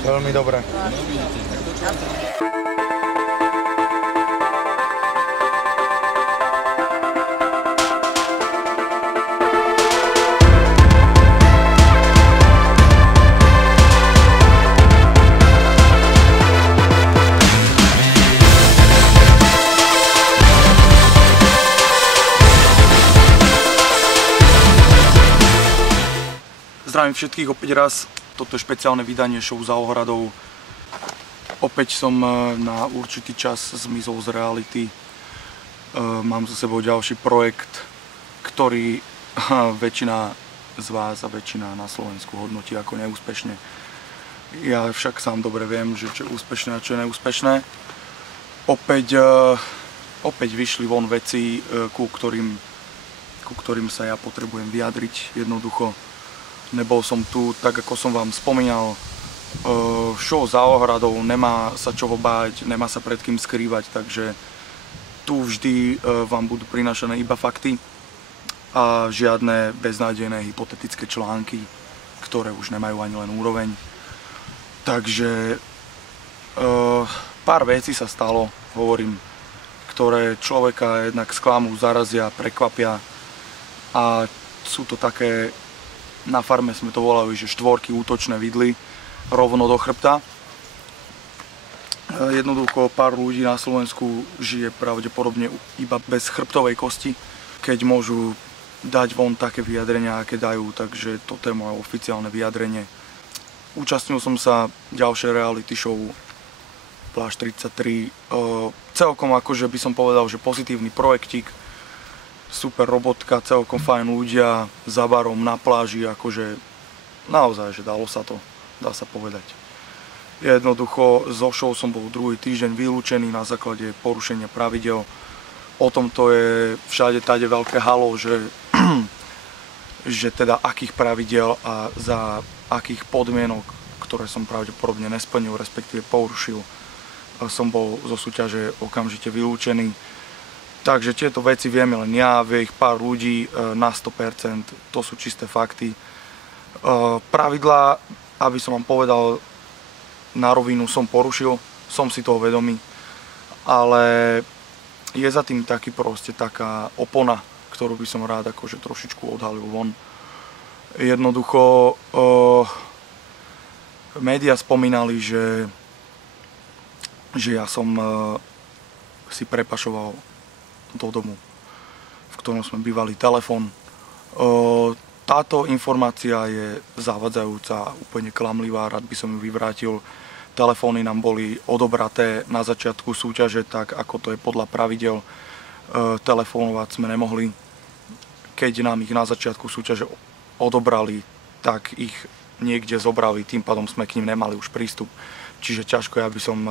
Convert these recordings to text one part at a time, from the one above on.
Veľmi dobre. Zdravím všetkých opäť raz. Toto je špeciálne vydanie show Za ohradou. Opäť som na určitý čas zmizol z reality. Mám za sebou ďalší projekt, ktorý väčšina z vás a väčšina na Slovensku hodnotí ako neúspešne. Ja však sám dobre viem, že čo je úspešné a čo je neúspešné. Opäť vyšli von veci, ku ktorým sa ja potrebujem vyjadriť. Jednoducho nebol som tu, tak ako som vám spomínal, show Za ohradou, nemá sa čoho báť, nemá sa pred kým skrývať, takže tu vždy vám budú prinášané iba fakty a žiadne beznádejné hypotetické články, ktoré už nemajú ani len úroveň. Takže pár vecí sa stalo, hovorím, ktoré človeka jednak sklamú, zarazia, prekvapia a sú to také, na farme sme to volali, že štvorky útočné vidly rovno do chrbta. Jednoducho pár ľudí na Slovensku žije pravdepodobne iba bez chrbtovej kosti, keď môžu dať von také vyjadrenia, aké dajú, takže toto je moje oficiálne vyjadrenie. Účastnil som sa ďalšej reality show Pláž 33. Celkom akože by som povedal, že pozitívny projektík, super robotka, celkom fajn ľudia, za barom, na pláži, akože naozaj, že dalo sa to, dá sa povedať. Jednoducho zo show som bol druhý týždeň vylúčený na základe porušenia pravidel. O tomto je všade tade veľké halo, že teda akých pravidel a za akých podmienok, ktoré som pravdepodobne nesplnil, respektíve porušil, som bol zo súťaže okamžite vylúčený. Takže tieto veci vieme len ja, vie ich pár ľudí na 100%, to sú čisté fakty. Pravidlá, aby som vám povedal na rovinu, som porušil, som si toho vedomý, ale je za tým taký proste taká opona, ktorú by som rád akože trošičku odhalil von. Jednoducho médiá spomínali, že ja som si prepašoval do domu, v ktorom sme bývali, telefón. Táto informácia je zavadzajúca, úplne klamlivá, rád by som ju vyvrátil. Telefóny nám boli odobraté na začiatku súťaže, tak ako to je podľa pravidel. Telefónovať sme nemohli. Keď nám ich na začiatku súťaže odobrali, tak ich niekde zobrali, tým pádom sme k ním nemali už prístup. Čiže ťažko, aby som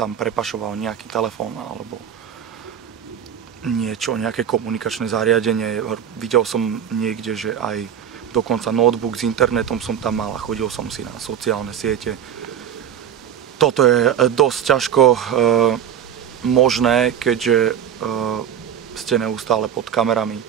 tam prepašoval nejaký telefón alebo niečo, nejaké komunikačné zariadenie. Videl som niekde, že aj dokonca notebook s internetom som tam mal a chodil som si na sociálne siete. Toto je dosť ťažko možné, keďže ste neustále pod kamerami,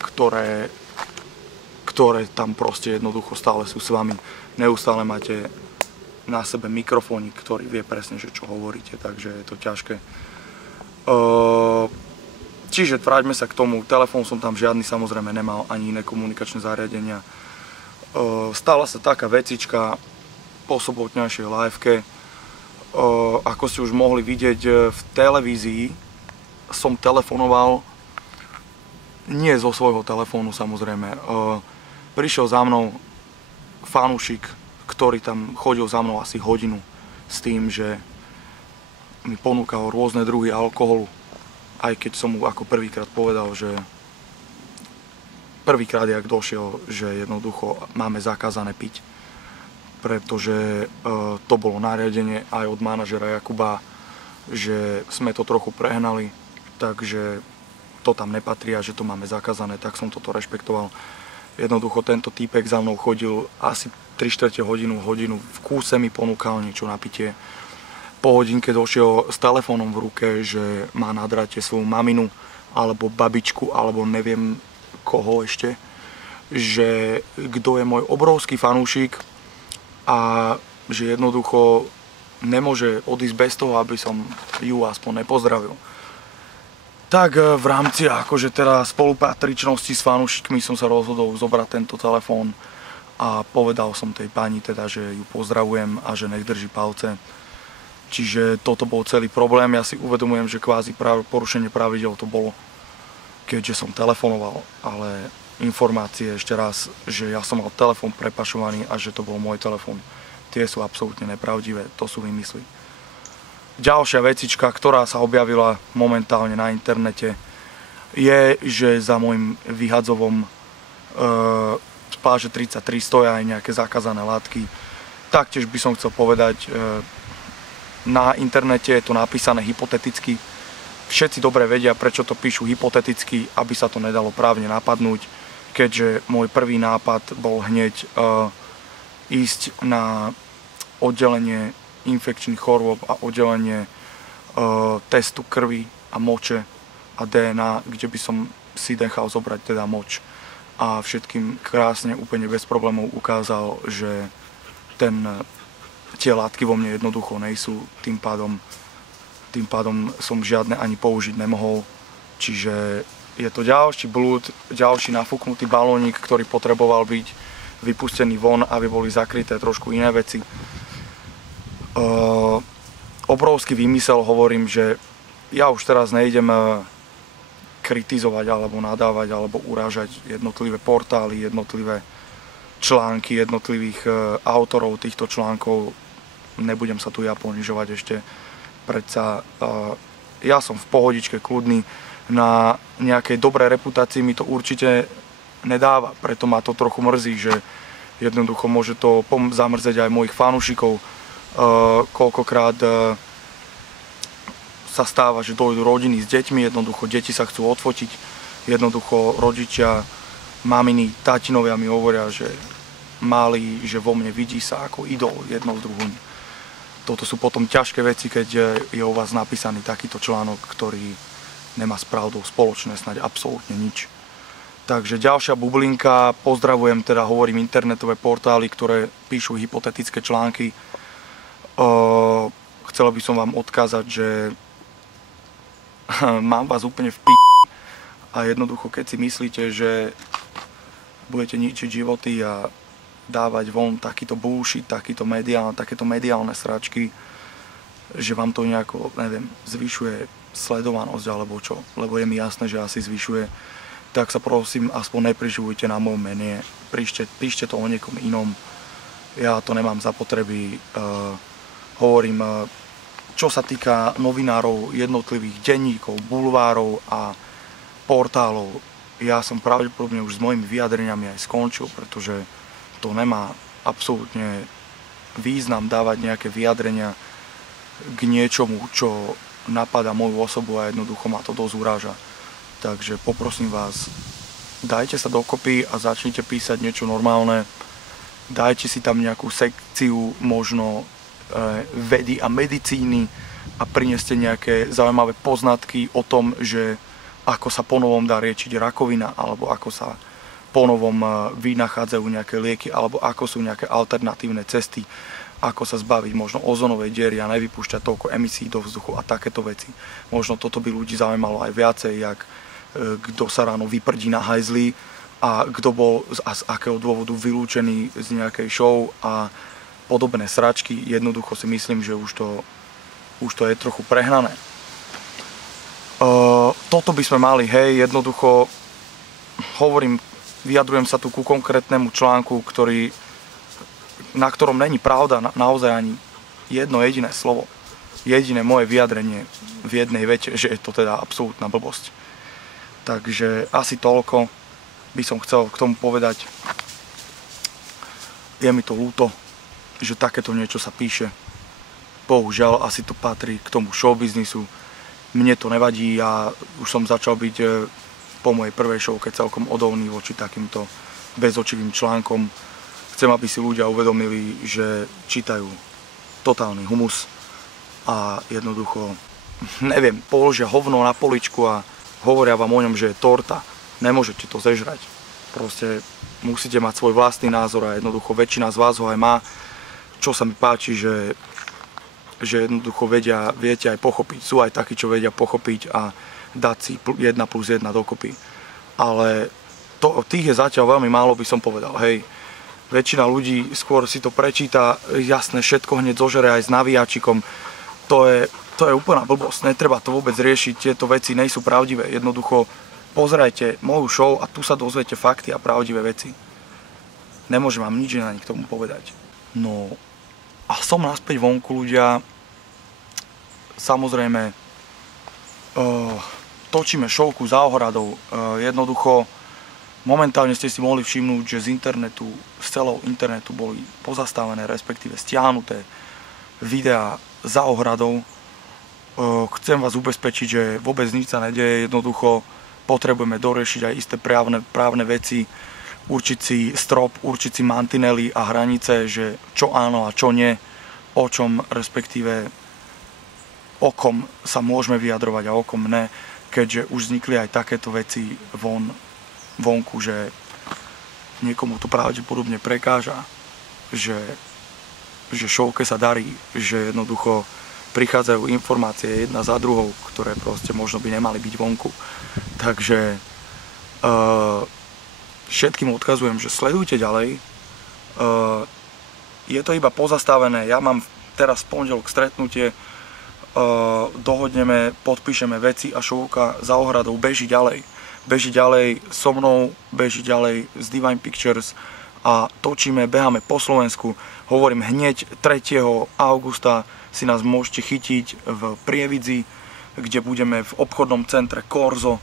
ktoré tam proste jednoducho stále sú s vami. Neustále máte na sebe mikrofónik, ktorý vie presne, že čo hovoríte, takže je to ťažké. Čiže vráťme sa k tomu, telefón som tam žiadny samozrejme nemal, ani iné komunikačné zariadenia. Stala sa taká vecička po sobotnejšej liveke, ako ste už mohli vidieť v televízii, som telefonoval, nie zo svojho telefónu samozrejme, prišiel za mnou fanúšik, ktorý tam chodil za mnou asi hodinu s tým, že mi ponúkal rôzne druhy alkoholu, aj keď som mu ako prvýkrát povedal, že prvýkrát, jak došiel, že jednoducho máme zakázané piť, pretože to bolo nariadenie aj od manažera Jakuba, že sme to trochu prehnali, takže to tam nepatrí a že to máme zakázané, tak som toto rešpektoval. Jednoducho tento týpek za mnou chodil asi 3/4 hodinu, v kúse mi ponúkal niečo na pitie. Po hodinke došiel s telefónom v ruke, že má na dráte svoju maminu alebo babičku, alebo neviem koho ešte, že kto je môj obrovský fanúšik a že jednoducho nemôže odísť bez toho, aby som ju aspoň nepozdravil. Tak v rámci akože teda spolupatričnosti s fanúšikmi som sa rozhodol zobrať tento telefón a povedal som tej pani teda, že ju pozdravujem a že nech drží palce. Čiže toto bol celý problém. Ja si uvedomujem, že kvázi porušenie pravidel to bolo, keďže som telefonoval, ale informácie ešte raz, že ja som mal telefón prepašovaný a že to bol môj telefón. Tie sú absolútne nepravdivé, to sú vymysly. Ďalšia vecička, ktorá sa objavila momentálne na internete, je, že za môjim vyhadzovom z pláže 33 stoja aj nejaké zakázané látky. Taktiež by som chcel povedať, na internete je to napísané hypoteticky. Všetci dobre vedia, prečo to píšu hypoteticky, aby sa to nedalo právne napadnúť, keďže môj prvý nápad bol hneď ísť na oddelenie infekčných chorôb a oddelenie testu krvi a moče a DNA, kde by som si nechal zobrať teda moč. A všetkým krásne, úplne bez problémov ukázal, že tie látky vo mne jednoducho nejsú, tým pádom som žiadne ani použiť nemohol. Čiže je to ďalší blúd, ďalší nafúknutý balónik, ktorý potreboval byť vypustený von, aby boli zakryté trošku iné veci. Obrovský výmysel, hovorím, že ja už teraz nejdem kritizovať alebo nadávať alebo urážať jednotlivé portály, jednotlivé články, jednotlivých autorov týchto článkov. Nebudem sa tu ja ponižovať ešte. Predsa ja som v pohodičke kľudný, na nejakej dobrej reputácii mi to určite nedáva, preto ma to trochu mrzí, že jednoducho môže to zamrzeť aj mojich fanúšikov. Koľkokrát sa stáva, že dojdú rodiny s deťmi, jednoducho deti sa chcú odfotiť, jednoducho rodičia, maminy, tatinovia mi hovoria, že malý, že vo mne vidí sa ako idol jedno s druhým. Toto sú potom ťažké veci, keď je o vás napísaný takýto článok, ktorý nemá s pravdou spoločné snáď absolútne nič. Takže ďalšia bublinka, pozdravujem, teda hovorím, internetové portály, ktoré píšu hypotetické články. Chcel by som vám odkázať, že mám vás úplne v a jednoducho, keď si myslíte, že budete ničiť životy a dávať von takýto bullshit, takéto mediálne sračky, že vám to nejako, neviem, zvyšuje sledovanosť alebo čo, lebo je mi jasné, že asi zvyšuje, tak sa prosím, aspoň nepriživujte na mojom mene, píšte to o niekom inom. Ja to nemám zapotreby. Hovorím, čo sa týka novinárov, jednotlivých denníkov, bulvárov a portálov, ja som pravdepodobne už s mojimi vyjadreniami aj skončil, pretože to nemá absolútne význam dávať nejaké vyjadrenia k niečomu, čo napadá moju osobu a jednoducho ma to dosť uráža. Takže poprosím vás, dajte sa dokopy a začnite písať niečo normálne. Dajte si tam nejakú sekciu možno vedy a medicíny a prineste nejaké zaujímavé poznatky o tom, že ako sa ponovom dá liečiť rakovina, alebo ako sa ponovom vynachádzajú nejaké lieky, alebo ako sú nejaké alternatívne cesty, ako sa zbaviť možno ozonovej diery a nevypúšťať toľko emisí do vzduchu a takéto veci. Možno toto by ľudí zaujímalo aj viacej, jak kto sa ráno vyprdí na hajzli a kto bol a z akého dôvodu vylúčený z nejakej show a podobné sračky. Jednoducho si myslím, že už to je trochu prehnané. Toto by sme mali, hej, jednoducho hovorím, vyjadrujem sa tu ku konkrétnemu článku, na ktorom není pravda naozaj ani jedno jediné slovo. Jediné moje vyjadrenie v jednej vete, že je to teda absolútna blbosť. Takže asi toľko by som chcel k tomu povedať. Je mi to ľúto, že takéto niečo sa píše. Bohužiaľ, asi to patrí k tomu showbiznisu. Mne to nevadí, ja už som začal byť po mojej prvej showke celkom odolný voči takýmto bezočivým článkom. Chcem, aby si ľudia uvedomili, že čítajú totálny humus a jednoducho, neviem, položia hovno na poličku a hovoria vám o ňom, že je torta. Nemôžete to zežrať. Proste musíte mať svoj vlastný názor a jednoducho väčšina z vás ho aj má. čo sa mi páči, že jednoducho viete aj pochopiť. Sú aj takí, čo vedia pochopiť a dať si 1 plus 1 dokopy. Ale tých je zatiaľ veľmi málo, by som povedal. Hej, väčšina ľudí skôr si to prečíta, jasné, všetko hneď zožere aj s navijáčikom. To je úplná blbosť, netreba to vôbec riešiť, tieto veci nejsú pravdivé. Jednoducho pozerajte moju show a tu sa dozviete fakty a pravdivé veci. Nemôžem vám nič na nich k tomu povedať. No a som naspäť vonku, ľudia. Samozrejme, točíme showku za ohradou. Jednoducho, momentálne ste si mohli všimnúť, že z celého internetu boli pozastavené, respektíve stiahnuté videá za ohradou. Chcem vás ubezpečiť, že vôbec nič sa nedeje, jednoducho potrebujeme doriešiť aj isté právne veci, určiť si strop, určiť si mantinely a hranice, že čo áno a čo nie, o čom respektíve o kom sa môžeme vyjadrovať a o kom ne, keďže už vznikli aj takéto veci vonku, že niekomu to pravdepodobne prekáža, že showke sa darí, že jednoducho prichádzajú informácie jedna za druhou, ktoré proste možno by nemali byť vonku. Takže všetkým odkazujem, že sledujte ďalej. Je to iba pozastavené, ja mám teraz v pondelok stretnutie, dohodneme, podpíšeme veci a showka za ohradou beží ďalej. Beží ďalej so mnou, beží ďalej z Divine Pictures a točíme, beháme po Slovensku. Hovorím, hneď 3. augusta si nás môžete chytiť v Prievidzi, kde budeme v obchodnom centre Korzo.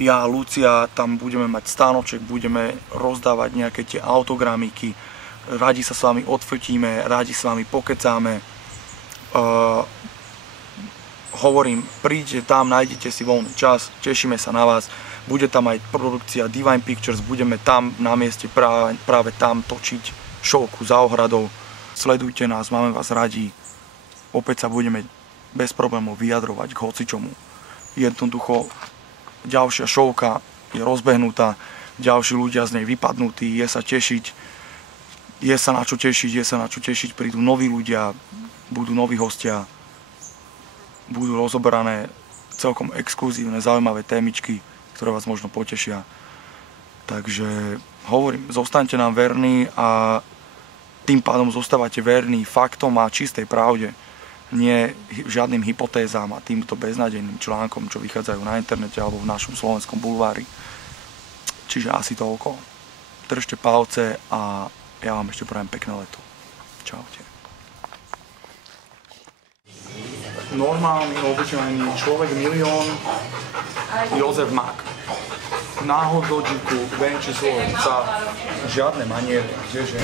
Ja, Lucia, tam budeme mať stánoček, budeme rozdávať nejaké tie autogramiky, radi sa s vami odfotíme, radi s vami pokecáme. Hovorím, príďte tam, nájdete si voľný čas, tešíme sa na vás. Bude tam aj produkcia Divine Pictures, budeme tam na mieste práve tam točiť showku za ohradou. Sledujte nás, máme vás radi. Opäť sa budeme bez problémov vyjadrovať k hocičomu. Jednoducho, ďalšia showka je rozbehnutá, ďalší ľudia z nej vypadnutí, je sa tešiť, je sa na čo tešiť, prídu noví ľudia, budú noví hostia, budú rozoberané celkom exkluzívne, zaujímavé témičky, ktoré vás možno potešia. Takže hovorím, zostaňte nám verní a tým pádom zostávate verní faktom a čistej pravde. Nie žiadnym hypotézám a týmto beznádejným článkom, čo vychádzajú na internete alebo v našom slovenskom bulvári. Čiže asi toľko. Držte palce a ja vám ešte prajem pekné leto. Čaute. Normálny, obyčajný človek milión, Jozef Mak. Náhododíku, venči Slovenca, žiadne maniere, kdeže.